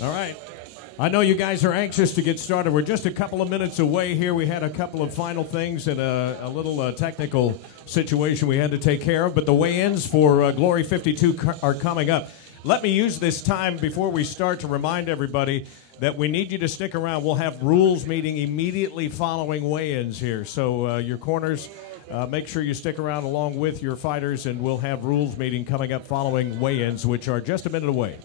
All right. I know you guys are anxious to get started. We're just a couple of minutes away here. We had a couple of final things and a little technical situation we had to take care of, but the weigh-ins for Glory 52 are coming up. Let me use this time before we start to remind everybody that we need you to stick around. We'll have rules meeting immediately following weigh-ins here. So your corners, make sure you stick around along with your fighters, and we'll have rules meeting coming up following weigh-ins, which are just a minute away.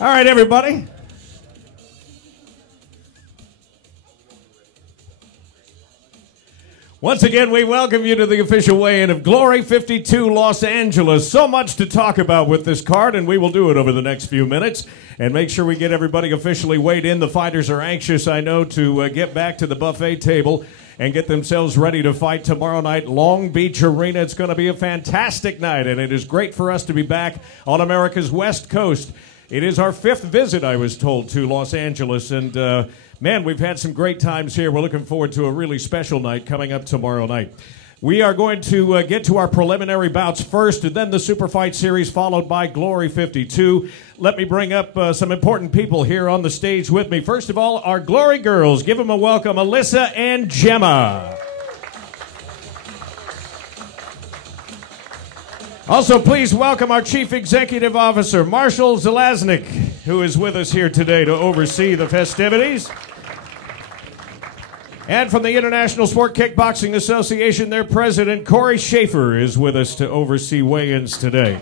All right, everybody. Once again, we welcome you to the official weigh-in of Glory 52 Los Angeles. So much to talk about with this card, and we will do it over the next few minutes and make sure we get everybody officially weighed in. The fighters are anxious, I know, to get back to the buffet table and get themselves ready to fight tomorrow night, Long Beach Arena. It's going to be a fantastic night, and it is great for us to be back on America's West Coast. It is our 5th visit, I was told, to Los Angeles, and man, we've had some great times here. We're looking forward to a really special night coming up tomorrow night. We are going to get to our preliminary bouts first, and then the Super Fight Series, followed by Glory 52. Let me bring up some important people here on the stage with me. First of all, our Glory girls. Give them a welcome, Alyssa and Gemma. Also, please welcome our Chief Executive Officer, Marshall Zelaznik, who is with us here today to oversee the festivities. And from the International Sport Kickboxing Association, their president, Corey Schaefer, is with us to oversee weigh-ins today.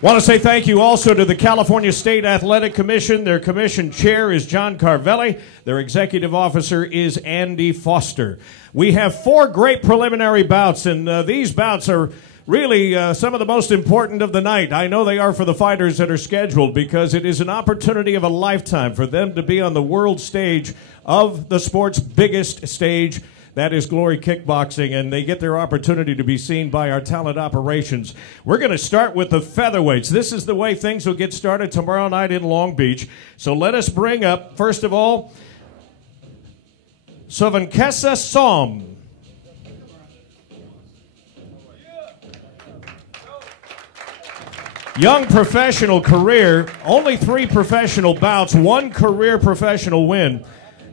Want to say thank you also to the California State Athletic Commission. Their commission chair is John Carvelli. Their executive officer is Andy Foster. We have 4 great preliminary bouts, and these bouts are really some of the most important of the night. I know they are for the fighters that are scheduled, because it is an opportunity of a lifetime for them to be on the world stage of the sport's biggest stage. That is Glory Kickboxing, and they get their opportunity to be seen by our talent operations. We're going to start with the featherweights. This is the way things will get started tomorrow night in Long Beach. So let us bring up, first of all, Sovankesa Som. Young professional career, only 3 professional bouts, 1 career professional win.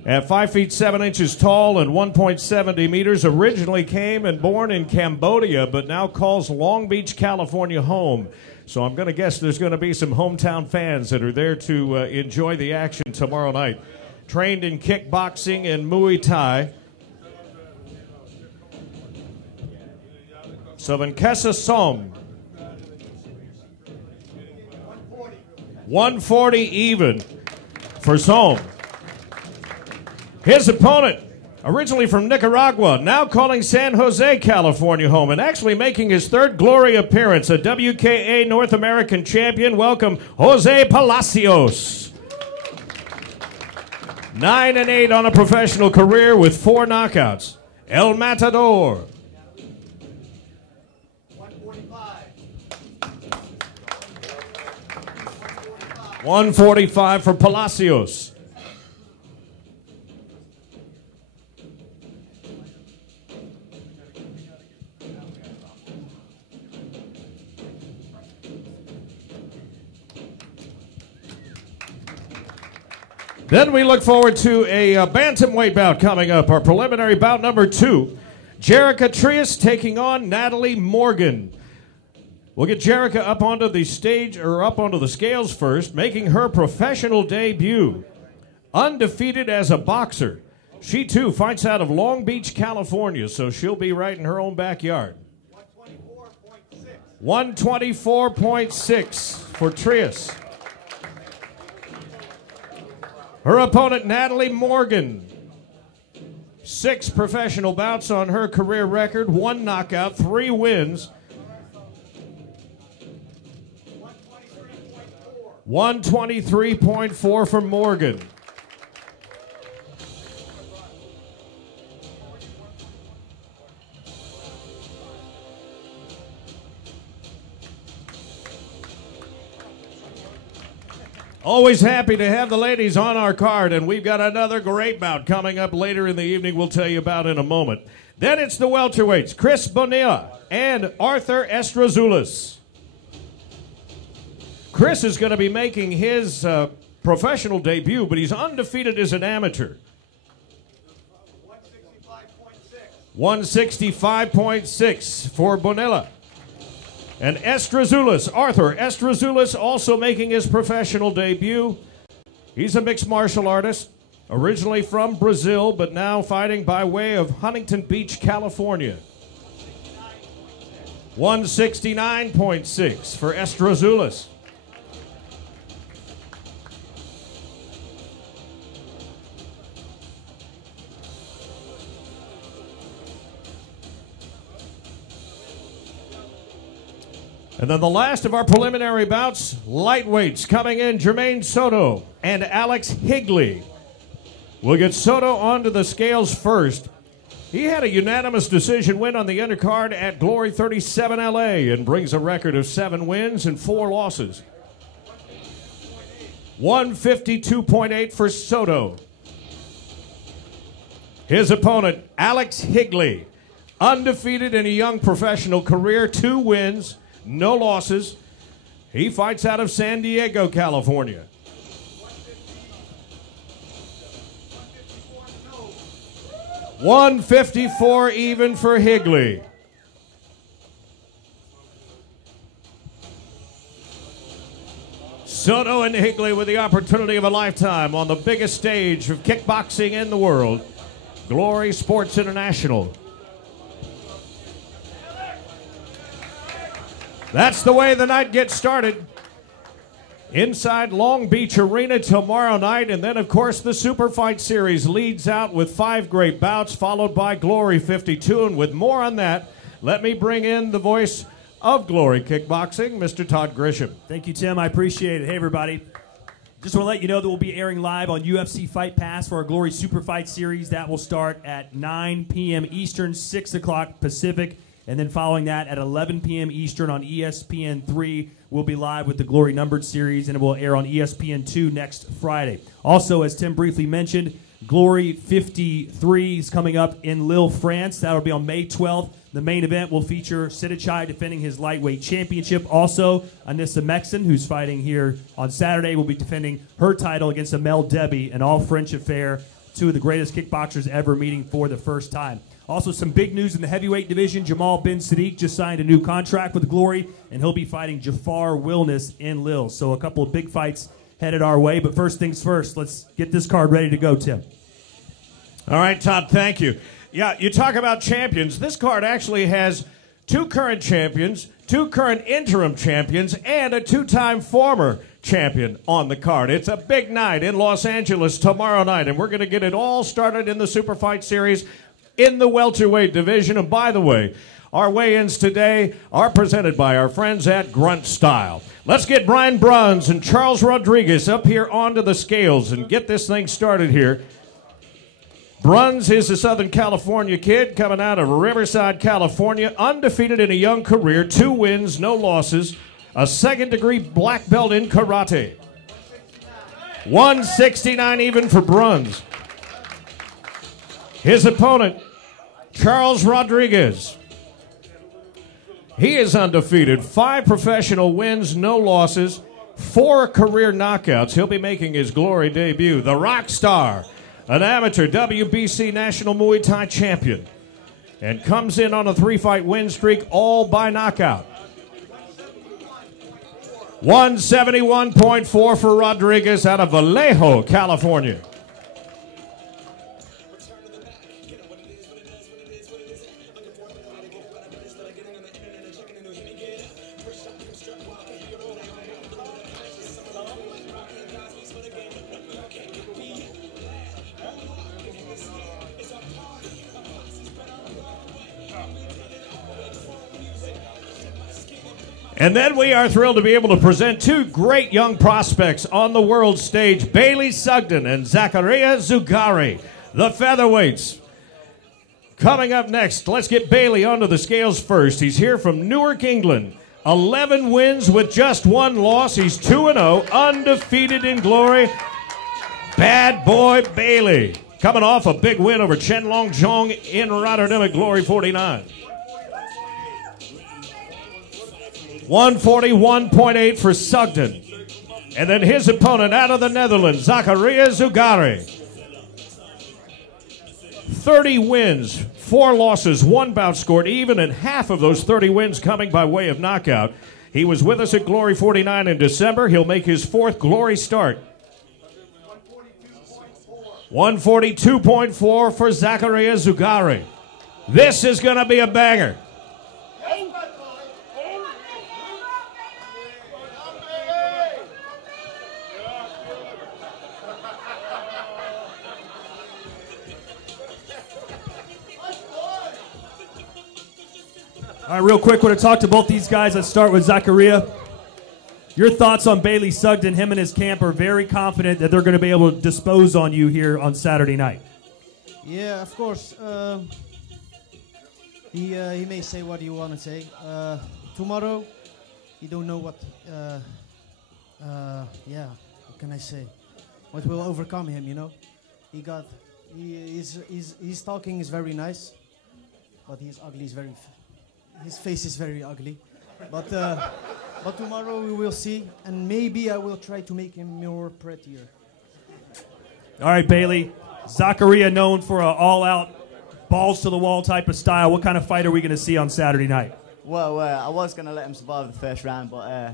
At 5 feet 7 inches tall and 1.70 meters, originally came and born in Cambodia, but now calls Long Beach, California home. So I'm going to guess there's going to be some hometown fans that are there to enjoy the action tomorrow night. Trained in kickboxing and Muay Thai. Sovankesa Som. 140 even for Som. His opponent, originally from Nicaragua, now calling San Jose, California home, and actually making his 3rd Glory appearance, a WKA North American champion. Welcome, Jose Palacios. 9-8 on a professional career with 4 knockouts. El Matador. 145 for Palacios. Then we look forward to a bantamweight bout coming up, our preliminary bout number 2. Jerica Trias taking on Natalie Morgan. We'll get Jerica up onto the stage, or up onto the scales first, making her professional debut. Undefeated as a boxer. She, too, fights out of Long Beach, California, so she'll be right in her own backyard. 124.6 for Trias. Her opponent, Natalie Morgan. 6 professional bouts on her career record, 1 knockout, 3 wins. 123.4 for Morgan. Always happy to have the ladies on our card, and we've got another great bout coming up later in the evening we'll tell you about in a moment. Then it's the welterweights, Chris Bonilla and Arthur Azules. Chris is going to be making his professional debut, but he's undefeated as an amateur. 165.6 for Bonilla. And Azules, Arthur Azules, also making his professional debut. He's a mixed martial artist, originally from Brazil, but now fighting by way of Huntington Beach, California. 169.6 for Azules. And then the last of our preliminary bouts, lightweights coming in, Jermaine Soto and Alex Higly. We'll get Soto onto the scales first. He had a unanimous decision win on the undercard at Glory 37 LA and brings a record of 7 wins and 4 losses. 152.8 for Soto. His opponent, Alex Higly, undefeated in a young professional career, 2 wins, no losses. He fights out of San Diego, California. $154 even for Higly. Soto and Higly with the opportunity of a lifetime on the biggest stage of kickboxing in the world, Glory Sports International. That's the way the night gets started. Inside Long Beach Arena tomorrow night, and then, of course, the Super Fight Series leads out with 5 great bouts, followed by Glory 52. And with more on that, let me bring in the voice of Glory Kickboxing, Mr. Todd Grisham. Thank you, Tim. I appreciate it. Hey, everybody. Just want to let you know that we'll be airing live on UFC Fight Pass for our Glory Super Fight Series. That will start at 9 p.m. Eastern, 6 o'clock Pacific. And then following that at 11 p.m. Eastern on ESPN3, we'll be live with the Glory Numbered Series, and it will air on ESPN2 next Friday. Also, as Tim briefly mentioned, Glory 53 is coming up in Lille, France. That will be on May 12th. The main event will feature Sidichai defending his lightweight championship. Also, Anissa Mixon, who's fighting here on Saturday, will be defending her title against Amel Debbie, an all-French affair, 2 of the greatest kickboxers ever meeting for the first time. Also, some big news in the heavyweight division. Jamal bin Sadiq just signed a new contract with Glory, and he'll be fighting Jafar Wilness in Lille. So a couple of big fights headed our way. But first things first, let's get this card ready to go, Tim. All right, Todd, thank you. Yeah, you talk about champions. This card actually has 2 current champions, 2 current interim champions, and a 2-time former champion on the card. It's a big night in Los Angeles tomorrow night, and we're going to get it all started in the Super Fight Series in the welterweight division. And by the way, our weigh-ins today are presented by our friends at Grunt Style. Let's get Brian Bruns and Charles Rodriguez up here onto the scales and get this thing started here. Bruns is a Southern California kid coming out of Riverside, California, undefeated in a young career, 2 wins, no losses, a 2nd-degree black belt in karate. 169 even for Bruns. His opponent, Charles Rodriguez. He is undefeated, 5 professional wins, no losses, 4 career knockouts. He'll be making his Glory debut. The Rock Star, an amateur WBC National Muay Thai champion, and comes in on a 3-fight win streak, all by knockout. 171.4 for Rodriguez out of Vallejo, California. And then we are thrilled to be able to present 2 great young prospects on the world stage, Bailey Sugden and Zakaria Zugari, the featherweights. Coming up next, let's get Bailey onto the scales first. He's here from Newark, England. 11 wins with just 1 loss. He's 2-0, undefeated in Glory. Bad boy Bailey, coming off a big win over Chen Long Jong in Rotterdam at Glory 49. 141.8 for Sugden. And then his opponent out of the Netherlands, Zakaria Zugari. 30 wins, 4 losses, 1 bout scored even, and half of those 30 wins coming by way of knockout. He was with us at Glory 49 in December. He'll make his 4th Glory start. 142.4 for Zakaria Zugari. This is going to be a banger. All right, real quick, want to talk to both these guys. Let's start with Zakaria. Your thoughts on Bailey Sugden? Him and his camp are very confident that they're going to be able to dispose on you here on Saturday night. Yeah, of course. He may say what you want to say. Tomorrow, you don't know what. What can I say? What will overcome him? You know, his talking is very nice, but he's ugly. His face is very ugly. But tomorrow we will see, and maybe I will try to make him more prettier. All right, Bailey. Zakaria known for an all-out, balls-to-the-wall type of style. What kind of fight are we going to see on Saturday night? Well, I was going to let him survive the first round, but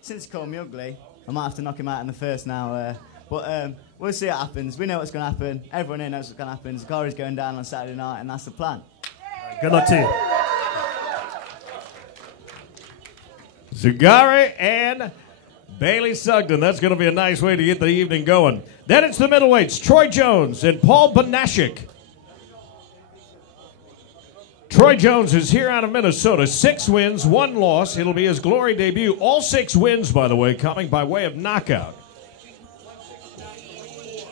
since he called me ugly, I might have to knock him out in the first now. But we'll see what happens. We know what's going to happen. Everyone here knows what's going to happen. Zakaria's going down on Saturday night, and that's the plan. Right, good luck to you. Zagari and Bailey Sugden. That's going to be a nice way to get the evening going. Then it's the middleweights, Troy Jones and Paul Bonacci. Troy Jones is here out of Minnesota. 6 wins, 1 loss. It'll be his glory debut. All 6 wins, by the way, coming by way of knockout.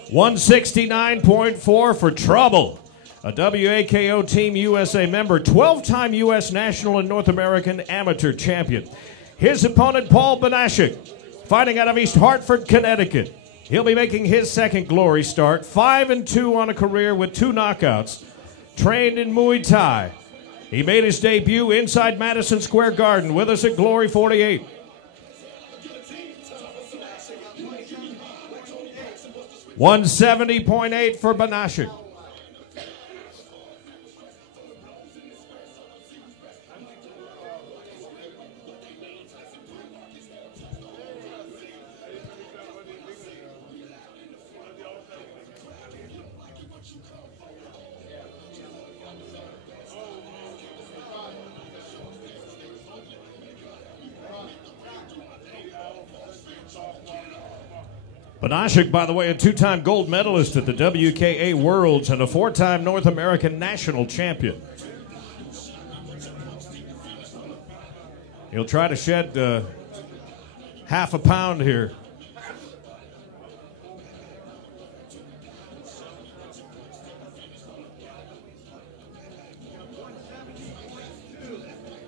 169.4 for Trouble. A WAKO Team USA member, 12-time U.S. National and North American Amateur Champion. His opponent, Paul Bonacci, fighting out of East Hartford, Connecticut. He'll be making his second glory start. 5-2 on a career with 2 knockouts. Trained in Muay Thai. He made his debut inside Madison Square Garden with us at Glory 48. $170.8 for Bonacci. Bonacci, by the way, a 2-time gold medalist at the WKA Worlds and a 4-time North American national champion. He'll try to shed half a pound here.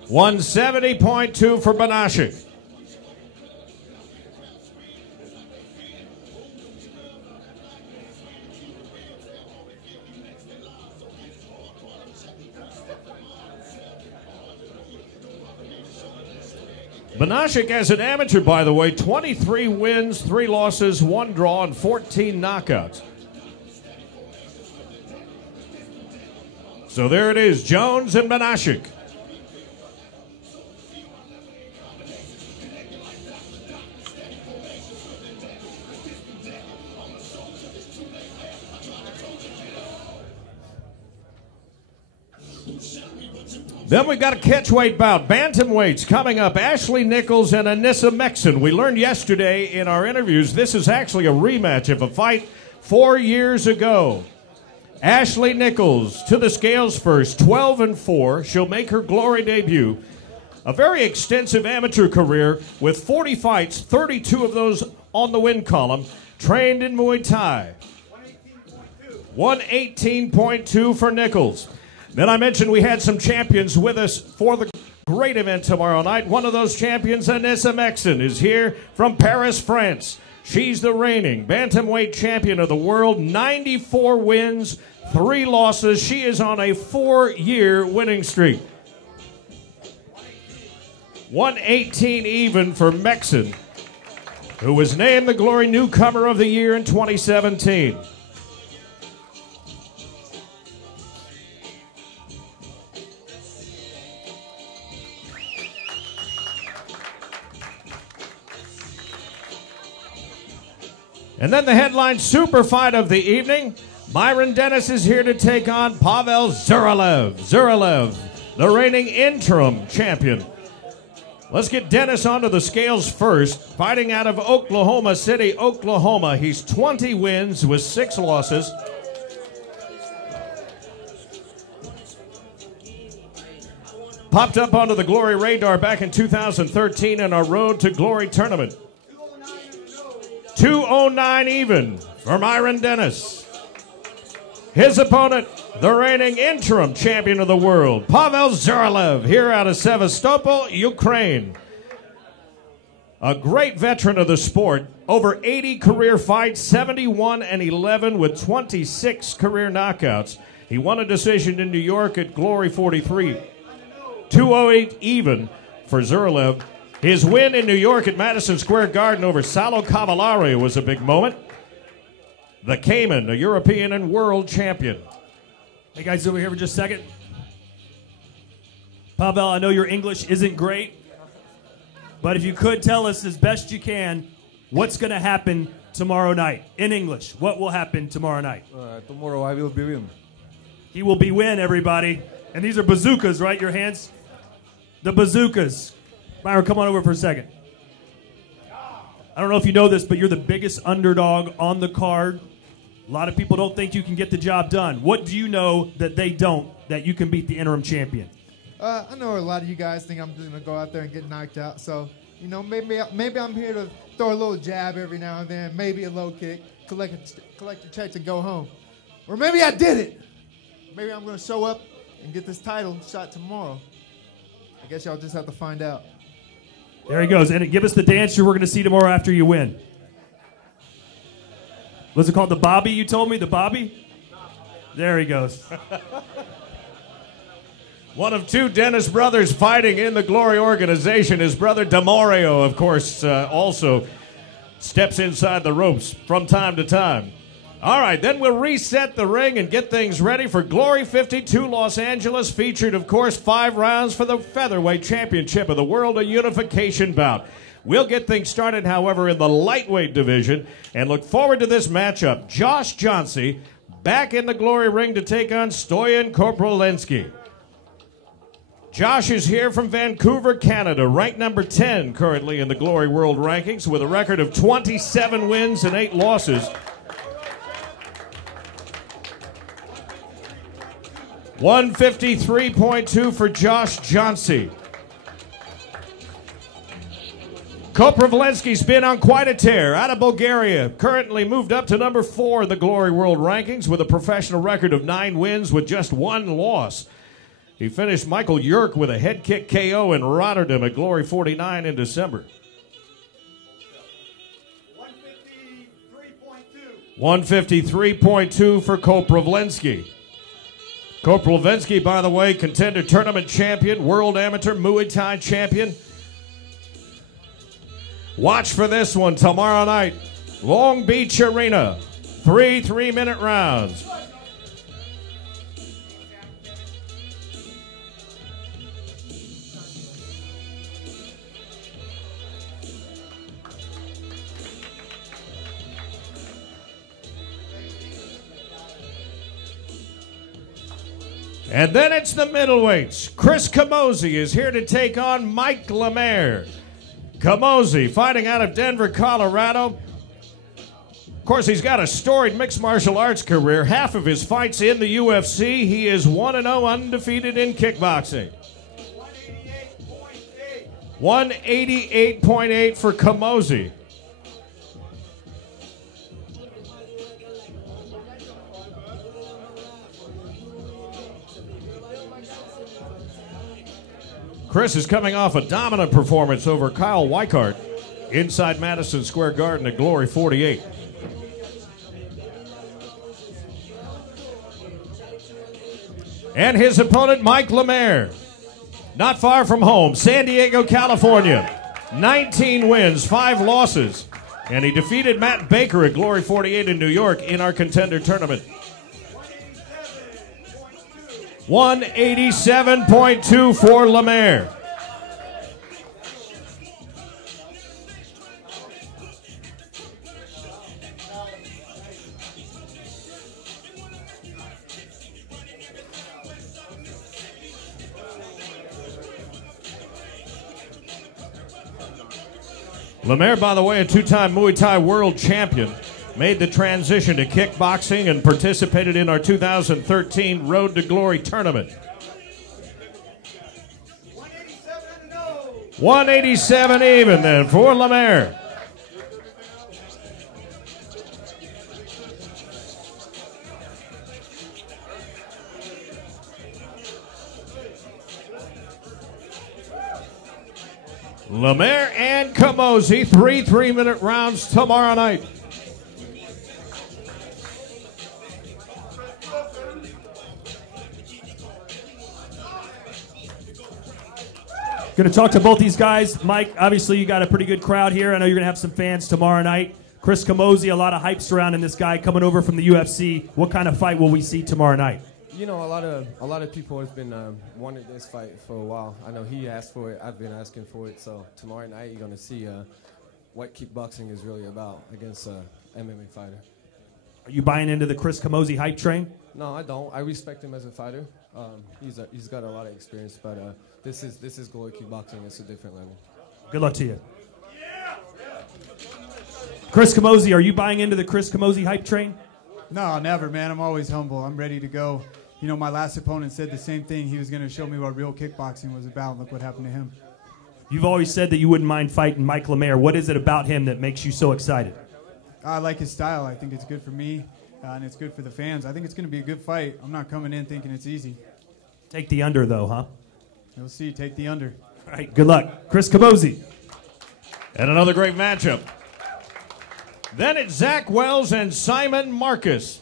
$170.2 for Bonacci. Bonacci, as an amateur, by the way, 23 wins, 3 losses, 1 draw, and 14 knockouts. So there it is, Jones and Bonacci. Then we've got a catchweight bout. Bantamweights coming up. Ashley Nichols and Anissa Mixon. We learned yesterday in our interviews this is actually a rematch of a fight 4 years ago. Ashley Nichols to the scales first, 12-4. She'll make her glory debut. A very extensive amateur career with 40 fights, 32 of those on the win column. Trained in Muay Thai. 118.2 for Nichols. Then I mentioned we had some champions with us for the great event tomorrow night. One of those champions, Anissa Mixon, is here from Paris, France. She's the reigning bantamweight champion of the world. 94 wins, 3 losses. She is on a 4-year winning streak. 118 even for Mixon, who was named the Glory Newcomer of the Year in 2017. And then the headline super fight of the evening. Myron Dennis is here to take on Pavel Zuralev. Zuralev, the reigning interim champion. Let's get Dennis onto the scales first. Fighting out of Oklahoma City, Oklahoma. He's 20 wins with 6 losses. Popped up onto the Glory radar back in 2013 in our Road to Glory tournament. 209 even for Myron Dennis. His opponent, the reigning interim champion of the world, Pavel Zurlev, here out of Sevastopol, Ukraine. A great veteran of the sport, over 80 career fights, 71-11 with 26 career knockouts. He won a decision in New York at Glory 43. 208 even for Zurlev. His win in New York at Madison Square Garden over Salo Cavallari was a big moment. The Cayman, a European and world champion. Hey guys, over here for just a second. Pavel, I know your English isn't great, but if you could tell us as best you can, what's going to happen tomorrow night in English? What will happen tomorrow night? Tomorrow I will be win. He will be win, everybody. And these are bazookas, right? Your hands? The bazookas. Myron, come on over for a second. I don't know if you know this, but you're the biggest underdog on the card. A lot of people don't think you can get the job done. What do you know that they don't, that you can beat the interim champion? I know a lot of you guys think I'm just going to go out there and get knocked out. So, you know, maybe I'm here to throw a little jab every now and then, maybe a low kick, collect the checks and go home. Or maybe I did it. Maybe I'm going to show up and get this title shot tomorrow. I guess y'all just have to find out. There he goes. And give us the dancer we're going to see tomorrow after you win. What's it called? The Bobby, you told me? The Bobby? There he goes. One of two Dennis brothers fighting in the Glory organization. His brother Demorio, of course, also steps inside the ropes from time to time. All right, then we'll reset the ring and get things ready for Glory 52 Los Angeles, featured, of course, 5 rounds for the Featherweight Championship of the World, a unification bout. We'll get things started, however, in the lightweight division and look forward to this matchup. Josh Johnsey back in the Glory ring to take on Stoyan Korprolensky. Josh is here from Vancouver, Canada, ranked number 10 currently in the Glory World Rankings with a record of 27 wins and 8 losses. 153.2 for Josh Johnsey. Korprolensky's been on quite a tear. Out of Bulgaria, currently moved up to number 4 in the Glory World Rankings with a professional record of 9 wins with just 1 loss. He finished Michael Yerk with a head kick KO in Rotterdam at Glory 49 in December. 153.2 for Korprolensky. Korprolensky, by the way, contender tournament champion, world amateur Muay Thai champion. Watch for this one tomorrow night. Long Beach Arena. 3 3-minute rounds. And then it's the middleweights. Chris Camozzi is here to take on Mike Lemare. Camozzi fighting out of Denver, Colorado. Of course, he's got a storied mixed martial arts career. Half of his fights in the UFC. He is 1-0 undefeated in kickboxing. 188.8 for Camozzi. Chris is coming off a dominant performance over Kyle Weikart inside Madison Square Garden at Glory 48. And his opponent, Mike Lemare, not far from home, San Diego, California. 19 wins, 5 losses. And he defeated Matt Baker at Glory 48 in New York in our contender tournament. 187.2 for Lemare. Lemare, by the way, a 2-time Muay Thai world champion, made the transition to kickboxing and participated in our 2013 Road to Glory tournament. 187 even then for Lemare. Lemare and Camozzi, 3 3-minute rounds tomorrow night. Going to talk to both these guys. Mike, obviously you got a pretty good crowd here. I know you're going to have some fans tomorrow night. Chris Camozzi, a lot of hype surrounding this guy coming over from the UFC. What kind of fight will we see tomorrow night? You know, a lot of people have been wanting this fight for a while. I know he asked for it. I've been asking for it. So tomorrow night you're going to see what kickboxing is really about against an MMA fighter. Are you buying into the Chris Camozzi hype train? No, I don't. I respect him as a fighter. He's got a lot of experience, but this is glory kickboxing. It's a different level. Good luck to you. Chris Camozzi, are you buying into the Chris Camozzi hype train? No, never, man. I'm always humble. I'm ready to go. You know, my last opponent said the same thing. He was going to show me what real kickboxing was about. Look what happened to him. You've always said that you wouldn't mind fighting Mike Lemare. What is it about him that makes you so excited? I like his style. I think it's good for me, and it's good for the fans. I think it's going to be a good fight. I'm not coming in thinking it's easy. Take the under, though, huh? You'll see. Take the under. All right, good luck. Chris Camozzi. And another great matchup. Then it's Zach Wells and Simon Marcus.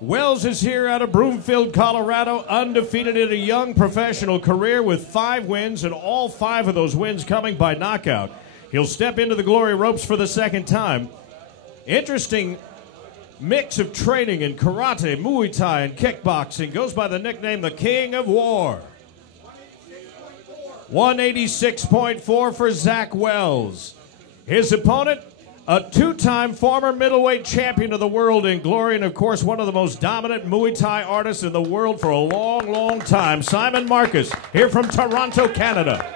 Wells is here out of Broomfield, Colorado, undefeated in a young professional career with 5 wins, and all 5 of those wins coming by knockout. He'll step into the glory ropes for the second time. Interesting mix of training in karate, Muay Thai, and kickboxing. Goes by the nickname the King of War. 186.4 for Zach Wells. His opponent, a 2-time former middleweight champion of the world in glory, and of course one of the most dominant Muay Thai artists in the world for a long, long time, Simon Marcus, here from Toronto, Canada.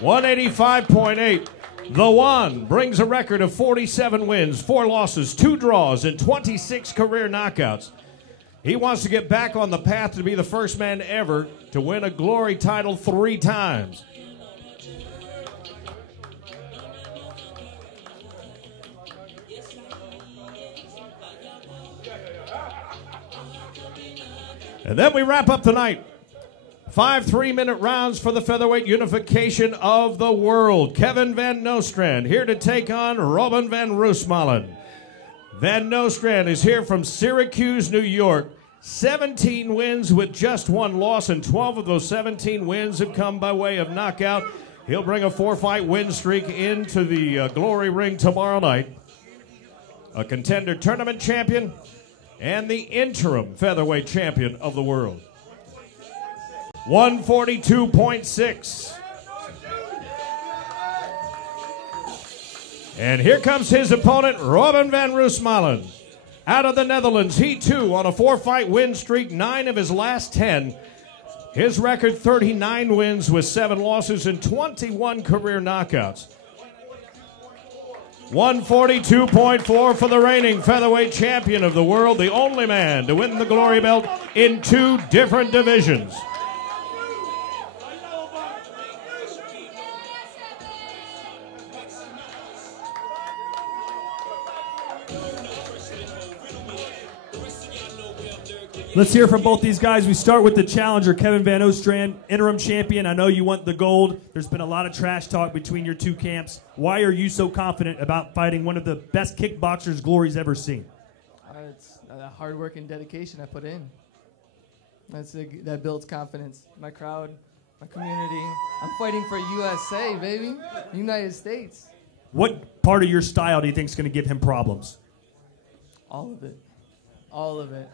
185.8. The One brings a record of 47 wins, 4 losses, 2 draws, and 26 career knockouts. He wants to get back on the path to be the first man ever to win a glory title 3 times. And then we wrap up tonight. 5 3-minute rounds for the featherweight unification of the world. Kevin Van Nostrand here to take on Robin Van Roosmalen. Van Nostrand is here from Syracuse, New York. 17 wins with just 1 loss, and 12 of those 17 wins have come by way of knockout. He'll bring a 4-fight win streak into the glory ring tomorrow night. A contender tournament champion and the interim featherweight champion of the world. 142.6. And here comes his opponent, Robin Van Roosmalen. Out of the Netherlands, he too on a 4-fight win streak, 9 of his last 10. His record, 39 wins with 7 losses and 21 career knockouts. 142.4 for the reigning featherweight champion of the world, the only man to win the glory belt in 2 different divisions. Let's hear from both these guys. We start with the challenger, Kevin Van Nostrand, interim champion. I know you want the gold. There's been a lot of trash talk between your 2 camps. Why are you so confident about fighting one of the best kickboxers Glory's ever seen? It's the hard work and dedication I put in. That builds confidence. My crowd, my community. I'm fighting for USA, baby. United States. What part of your style do you think is going to give him problems? All of it. All of it.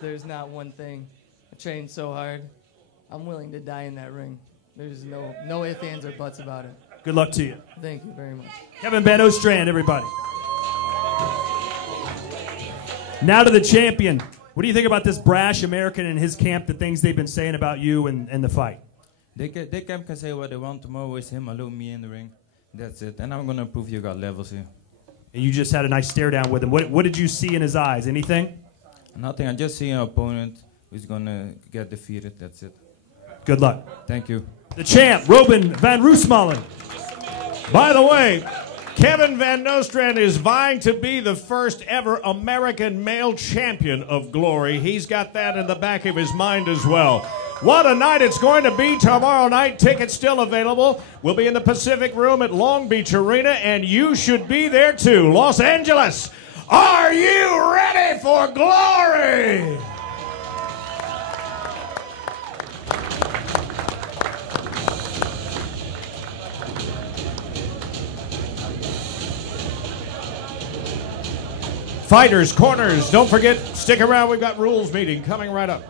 There's not one thing. I trained so hard. I'm willing to die in that ring. There's no ifs, ands, or buts about it. Good luck to you. Thank you very much. Kevin Van Nostrand, everybody. Now to the champion. What do you think about this brash American and his camp, the things they've been saying about you and the fight? They camp can say what they want. Tomorrow is him alone, me in the ring. That's it. And I'm going to prove you got levels here. And you just had a nice stare down with him. What did you see in his eyes? Anything? Nothing. I just see an opponent who's going to get defeated. That's it. Good luck. Thank you. The champ, Robin van Roosmalen. By the way, Kevin Van Nostrand is vying to be the first ever American male champion of Glory. He's got that in the back of his mind as well. What a night it's going to be tomorrow night. Tickets still available. We'll be in the Pacific Room at Long Beach Arena, and you should be there too. Los Angeles, are you ready for glory? Fighters, corners, don't forget, stick around. We've got rules meeting coming right up.